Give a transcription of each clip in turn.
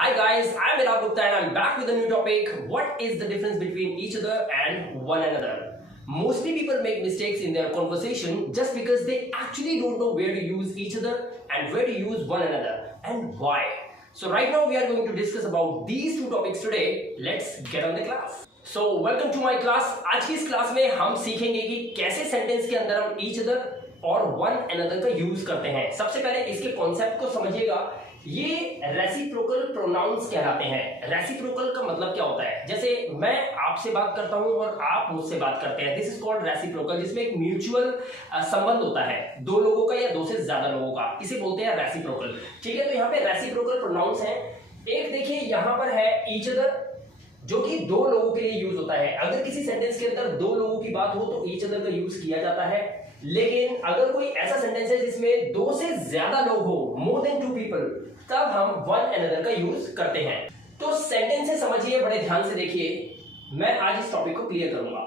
Hi guys, I'm Viraj Gupta and I'm back with a new topic. What is the difference between each other and one another? Mostly people make mistakes in their conversation just because they actually don't know where to use each other and where to use one another and why. So right now we are going to discuss about these two topics today. Let's get on the class. So welcome to my class. आज की इस class में हम सीखेंगे कि कैसे sentence के अंदर हम each other और वन अनदर का यूज करते हैं। सबसे पहले इसके कॉन्सेप्ट को समझिएगा। ये रेसिप्रोकल प्रोनाउंस कहलाते हैं। रेसिप्रोकल का मतलब क्या होता है? जैसे मैं आपसे बात करता हूं और आप मुझसे बात करते हैं, दिस इज कॉल्ड रेसिप्रोकल, जिसमें एक म्यूचुअल संबंध होता है दो लोगों का या दो से ज्यादा लोगों का, इसे बोलते हैं रेसिप्रोकल। ठीक है, तो यहाँ पे रेसिप्रोकल प्रोनाउंस हैं। एक देखिए यहाँ पर है ईच अदर, जो कि दो लोगों के लिए यूज होता है। अगर किसी सेंटेंस के अंदर दो लोगों की बात हो तो ईच अदर का यूज किया जाता है, लेकिन अगर कोई ऐसा सेंटेंस है जिसमें दो से ज्यादा लोग हो, मोर देन 2 पीपल, तब हम वन अनदर का यूज करते हैं। तो सेंटेंस से समझिए, बड़े ध्यान से देखिए, मैं आज इस टॉपिक को क्लियर करूंगा।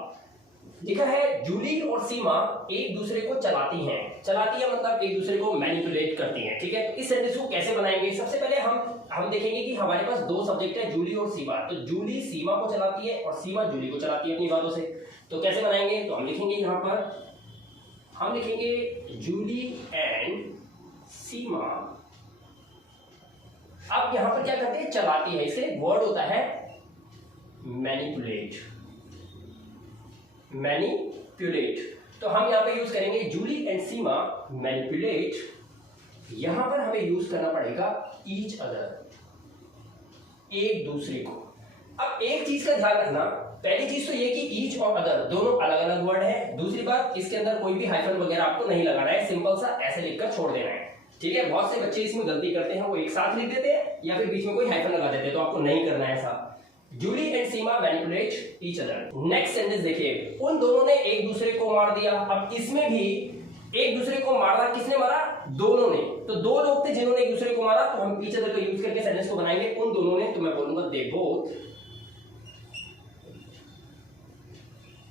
लिखा है जूली और सीमा एक दूसरे को चलाती हैं। चलाती है मतलब एक दूसरे को मैनिपुलेट करती हैं। ठीक है, तो इस सेंटेंस को कैसे बनाएंगे? सबसे पहले हम देखेंगे कि हमारे पास दो सब्जेक्ट है, जूली और सीमा। तो जूली सीमा को चलाती है और सीमा जूली को चलाती है अपनी बातों से। तो कैसे बनाएंगे? तो हम लिखेंगे यहाँ पर, हम लिखेंगे जूली एंड सीमा। अब यहां पर क्या करते हैं? चलाती है, इसे वर्ड होता है मैनिपुलेट। मैनिपुलेट, तो हम यहां पे यूज करेंगे जूली एंड सीमा मैनिपुलेट। यहां पर हमें यूज करना पड़ेगा ईच अदर, एक दूसरे को। अब एक चीज का ध्यान रखना, पहली चीज तो ये कि ईच और अदर दोनों अलग अलग वर्ड है। दूसरी बात, इसके अंदर कोई भी हाइफन वगैरह आपको नहीं लगाना है, सिंपल सा ऐसे लिखकर छोड़ देना है। ठीक है, बहुत से बच्चे इसमें गलती करते हैं, वो एक साथ लिख देते हैं या फिर बीच में कोई हाइफन लगा देते हैं, तो आपको नहीं करना है ऐसा। Julie and Seema manipulate each other. Next sentence देखिए, उन दोनों ने एक दूसरे को मार दिया। अब इसमें भी एक दूसरे को मारा, किसने मारा? दोनों ने। तो दो लोग थे जिन्होंने एक दूसरे को मारा, तो हम ईच अदर का यूज करके सेंटेंस को बनाएंगे उन दोनों ने। तो मैं बोलूंगा दे बोथ,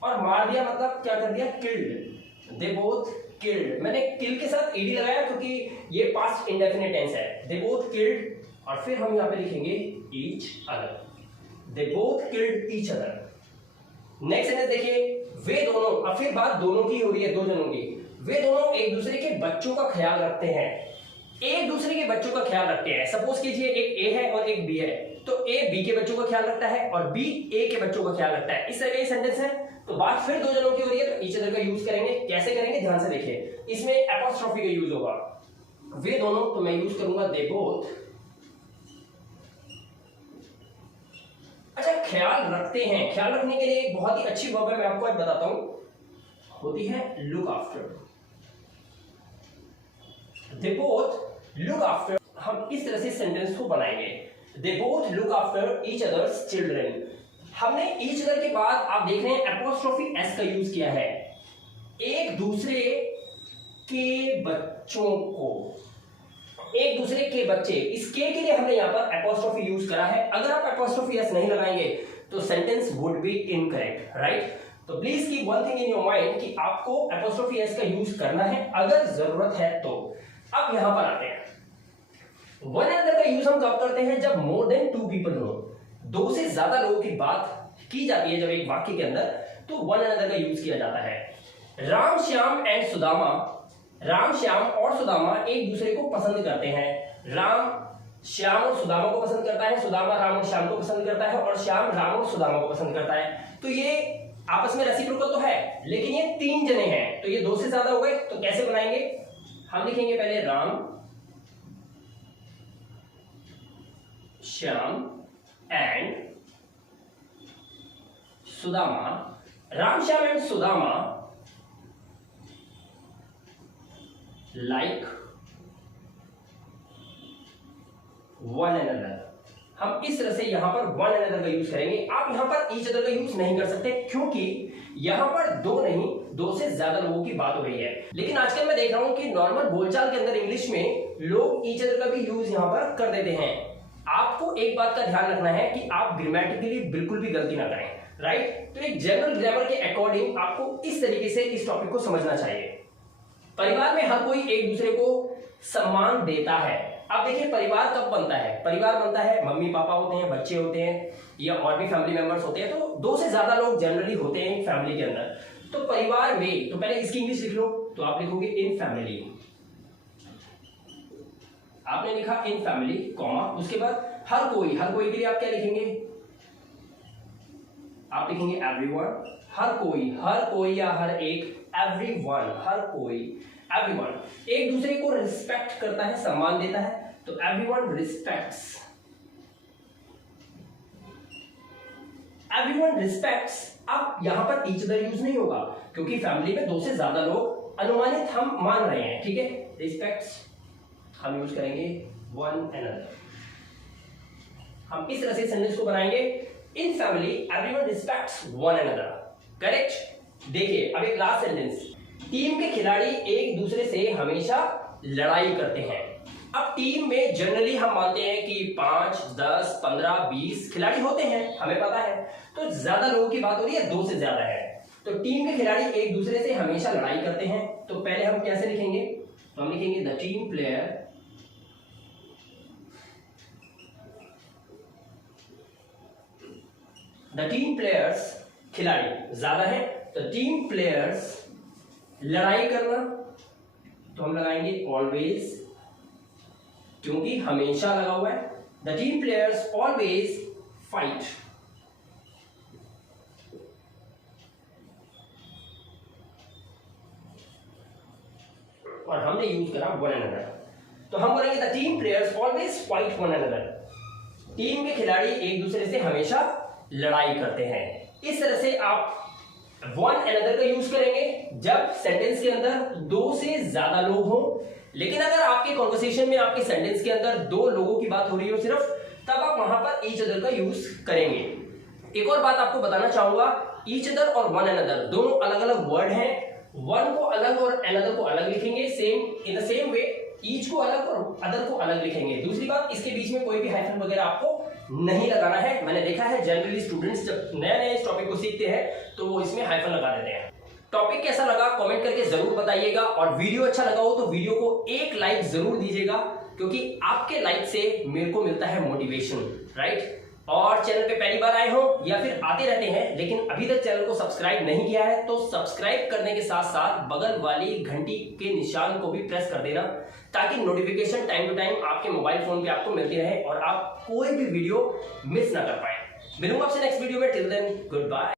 और मार दिया मतलब क्या कर दिया? किल्ड। They both killed. मैंने किल के साथ ईडी लगाया क्योंकि ये पास्ट इंडेफिनिट टेंस है। दे बोथ किल्ड, और फिर हम यहां पे लिखेंगे each other. They both killed each other. Next sentence देखिए, वे दोनों, अब फिर बात दोनों की हो रही है, दो जनों की। वे दोनों एक दूसरे के बच्चों का ख्याल रखते हैं। एक दूसरे के बच्चों का ख्याल रखते हैं। सपोज कीजिए एक ए है और एक बी है, तो ए बी के बच्चों का ख्याल रखता है और बी ए के बच्चों का ख्याल रखता है। इस तरह का सेंटेंस है। तो बात फिर दो जनों की हो रही है, तो ईच अदर का यूज करेंगे। कैसे करेंगे? ध्यान से देखिए, इसमें एपोस्ट्रोफी का यूज होगा। वे दोनों, तो मैं यूज करूंगा दे बोथ। अच्छा, ख्याल रखते हैं। ख्याल रखने के लिए एक बहुत ही अच्छी वर्ब है, मैं आपको आज बताता हूं, होती है look after. They both look after. हम इस तरह से सेंटेंस को बनाएंगे, they both look after each others children. हमने ईच अदर के बाद आप देख रहे हैं एपोस्ट्रोफी एस का यूज किया है, एक दूसरे के बच्चों को, एक दूसरे के बच्चे। इस के लिए हमने यहां पर एपोस्ट्रोफी यूज करा है। अगर आप एपोस्ट्रोफी एस नहीं लगाएंगे तो sentence would be incorrect, right? तो please keep one thing in your mind कि आपको एपोस्ट्रोफी एस का यूज करना है अगर जरूरत है तो। अब यहां पर आते हैं, वन अनदर का यूज हम कब करते हैं? जब मोर देन 2 पीपल हो, दो से ज्यादा लोगों की बात की जाती है जब एक वाक्य के अंदर, तो वन अनदर का यूज किया जाता है। राम श्याम एंड सुदामा, राम श्याम और सुदामा एक दूसरे को पसंद करते हैं। राम श्याम और सुदामा को पसंद करता है, सुदामा राम और श्याम को पसंद करता है, और श्याम राम और सुदामा को पसंद करता है। तो ये आपस में रेसिप्रोकल तो है, लेकिन ये 3 जने हैं, तो ये दो से ज्यादा हो गए। तो कैसे बनाएंगे? हम लिखेंगे पहले Ram Shyam and Sudama. Ram Shyam and Sudama like one another. हम इस तरह से यहां पर वन अनदर का यूज करेंगे। आप यहां पर ईच अदर का यूज नहीं कर सकते, क्योंकि यहां पर दो नहीं, दो से ज्यादा लोगों की बात हो रही है। लेकिन आजकल मैं देख रहा हूं कि नॉर्मल बोलचाल के अंदर इंग्लिश में लोग ईच अदर का भी यूज यहां पर कर देते हैं। आपको एक बात का ध्यान रखना है कि आप ग्रामेटिकली बिल्कुल भी गलती ना करें, राइट? तो एक जनरल ग्रामर के अकॉर्डिंग आपको इस तरीके से इस टॉपिक को समझना चाहिए। परिवार में हर कोई एक दूसरे को सम्मान देता है, अब देखिए परिवार कब बनता है? परिवार बनता है मम्मी पापा होते हैं, बच्चे होते हैं या और भी फैमिली मेंबर्स होते हैं, तो 2 से ज्यादा लोग जनरली होते हैं फैमिली के अंदर। तो परिवार में, तो पहले इसकी इंग्लिश लिख लो, तो आप लिखोगे इन फैमिली। आपने लिखा इन फैमिली कॉमा, उसके बाद हर कोई, हर कोई के लिए आप क्या लिखेंगे? आप लिखेंगे एवरीवन। हर कोई या हर एक, एवरीवन, हर कोई, एवरीवन एक दूसरे को रिस्पेक्ट करता है, सम्मान देता है, तो एवरीवन रिस्पेक्ट्स, एवरीवन रिस्पेक्ट्स। अब यहां पर ईच अदर यूज नहीं होगा क्योंकि फैमिली में 2 से ज्यादा लोग अनुमानित हम मान रहे हैं, ठीक है। रिस्पेक्ट्स हम यूज करेंगे वन अनदर। हम इस तरह से सेंटेंस को बनाएंगे, in family everyone respects one another. Correct. देखिए अब एक लास्ट सेंटेंस, टीम के खिलाड़ी एक दूसरे से हमेशा लड़ाई करते हैं। अब टीम में जनरली हम मानते हैं कि 5, 10, 15, 20 खिलाड़ी होते हैं, हमें पता है। तो ज्यादा लोगों की बात हो रही है, 2 से ज्यादा है। तो टीम के खिलाड़ी एक दूसरे से हमेशा लड़ाई करते हैं, तो पहले हम कैसे लिखेंगे? तो हम लिखेंगे the team player, the team players, खिलाड़ी ज्यादा है तो टीम प्लेयर्स, लड़ाई करना तो हम लगाएंगे ऑलवेज, क्योंकि हमेशा लगा हुआ है। The team players always fight, और हमने यूज करा वन अनदर, तो हम बोलेंगे the team players always fight one another. Team के खिलाड़ी एक दूसरे से हमेशा लड़ाई करते हैं। इस तरह से आप वन अनदर का यूज करेंगे जब सेंटेंस के अंदर 2 से ज्यादा लोग हो। लेकिन अगर आपके कॉन्वर्सेशन में, आपके सेंटेंस के अंदर 2 लोगों की बात हो रही हो सिर्फ, तब आप वहां पर ईच अदर का यूज करेंगे। एक और बात आपको बताना चाहूंगा, ईच अदर और वन अनदर दोनों अलग अलग वर्ड हैं। वन को अलग और अनदर को अलग लिखेंगे, same in the same way each को अलग और अदर को अलग लिखेंगे। दूसरी बात, इसके बीच में कोई भी हाइफन वगैरह आपको नहीं लगाना है। मैंने देखा है जनरली स्टूडेंट्स जब नया नया इस टॉपिक को सीखते हैं तो वो इसमें हाइफन लगा देते हैं। टॉपिक कैसा लगा कमेंट करके जरूर बताइएगा, और वीडियो अच्छा लगा हो तो वीडियो को एक लाइक जरूर दीजिएगा, क्योंकि आपके लाइक से मेरे को मिलता है मोटिवेशन, राइट। और चैनल पे पहली बार आए हो या फिर आते रहते हैं लेकिन अभी तक चैनल को सब्सक्राइब नहीं किया है, तो सब्सक्राइब करने के साथ साथ बगल वाली घंटी के निशान को भी प्रेस कर देना, ताकि नोटिफिकेशन टाइम टू टाइम आपके मोबाइल फोन पे आपको मिलती रहे और आप कोई भी वीडियो मिस ना कर पाए। मिलूंगा आपसे नेक्स्ट वीडियो में। Till then good bye.